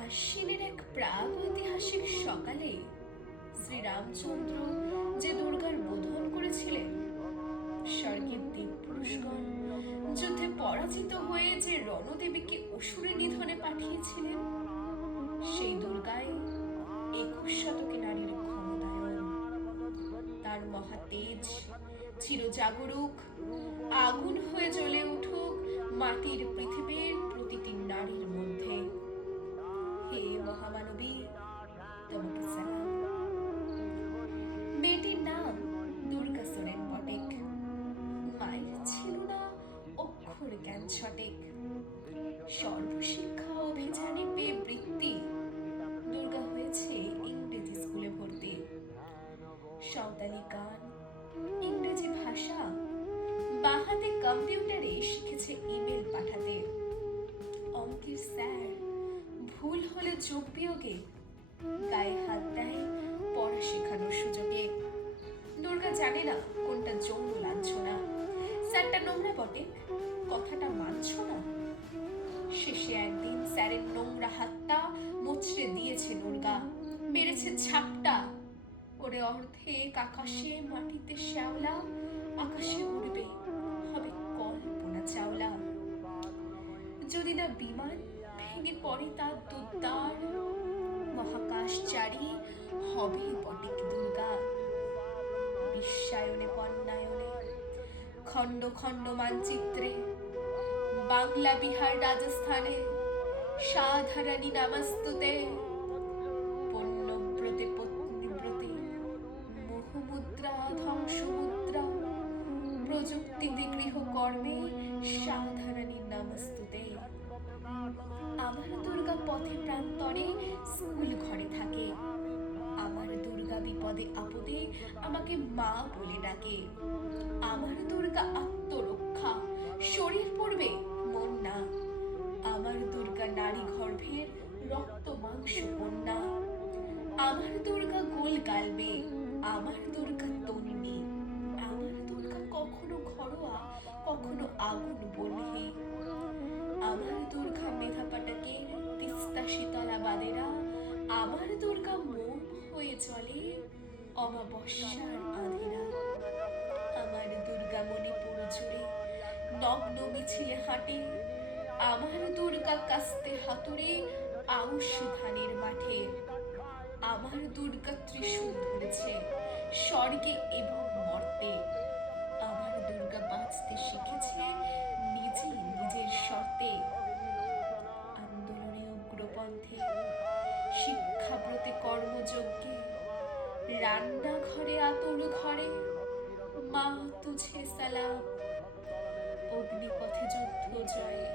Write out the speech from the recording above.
আশ্বিনের এক প্রাগৈতিহাসিক সকালে শ্রীরামচন্দ্র যে দুর্গার বোধন করেছিলেন, স্বর্গের দেবপুরুষগণ যুদ্ধে পরাজিত হয়ে যে রণদেবীকে অসুরের নিধনে পাঠিয়েছিলেন, সেই দুর্গাই 21 শতকে নারীর ক্ষমতায়ন। তার মহাতেজ চিরজাগরুক আগুন হয়ে জ্বলে উঠুক মাটির পৃথিবীর প্রতিটি নারীর মধ্যে। হে মহামানবী, তোমাকে সালাম। মেয়েটির নাম দুর্গা সোরেন পটেক। মায়ের ছিল না অক্ষর জ্ঞান সটেক। সর্বশিক্ষা অভিযানে পেয়ে বৃত্তি, দুর্গা হয়েছে ইংরেজি স্কুলে ভর্তি। সাঁওতালি গান, ইংরেজি ভাষা, বাহাতে কম্পিউটারে শিখেছে ইমেল পাঠাতে। অঙ্কের স্যার ভুল হলে যোগ বিয়োগে গায়ে হাত দেয় পড়া শেখানোর সুযোগে। দুর্গা জানে না কোনটা যৌন লাঞ্ছনা। স্যারটা নোংরা বটে, কথাটা মানছ না। শেষে একদিন স্যারের নোংরা হাতটা মোচড়ে দিয়েছে দুর্গা, মেরেছে ঝাপটা। ওরে অর্ধেক আকাশে মাটিতে শ্যাওলা, আকাশে উড়বে হবে কল্পনা চাওলা। যদি না বিমান ভেঙে পড়ে তার দুদ্দার, মহাকাশচারী হবে পটেক দুর্গা। বিশ্বায়নে বন্যায়নে খণ্ড খণ্ড মানচিত্রে, বাংলা বিহার রাজস্থানে সাধারণী নামাস্তুতে। পণ্যব্রতে পত্নীব্রতে মোহমুদ্রা ধ্বংসমুদ্রা, প্রযুক্তিতে গৃহকর্মে সাধারণী নামাস্তুতে। আমার দুর্গা পথে প্রান্তরে স্কুল ঘরে থাকে। আমার দুর্গা বিপদে আপদে আমাকে মা বলে ডাকে। আমার দুর্গা আত্মরক্ষা, শরীর পড়বে মন না। আমার দুর্গা নারী গর্ভের রক্ত মাংস কন্যা। আমার দুর্গা গোল গালবে, আমার দুর্গা তন্নি। আমার দুর্গা কখনো ঘরোয়া, কখনো আগুন বলহে। আমার দুর্গা মেধা পাটাকের তিস্তা শীতলা বাদেরা। আমার দুর্গা মোম হয়ে চলে অমাবস্যার আঁধেরা। আমার দুর্গা মণিপুর জুড়ে নগ্ন মিছিলে হাঁটে। আমার দুর্গা কাস্তে হাতুড়ে আউশ ধানের মাঠে। আমার দুর্গা ত্রিশূল ধরেছে স্বর্গে এবং মর্তে। আমার দুর্গা বাঁচতে শিখেছে নিজেই নিজের শর্তে। আন্দোলনে উগ্রপন্থে, শিক্ষাব্রতে কর্মযজ্ঞে, রান্নাঘরে আতুর ঘরে মা তুঝে সালাম। অগ্নিপথে যুদ্ধ জয়ে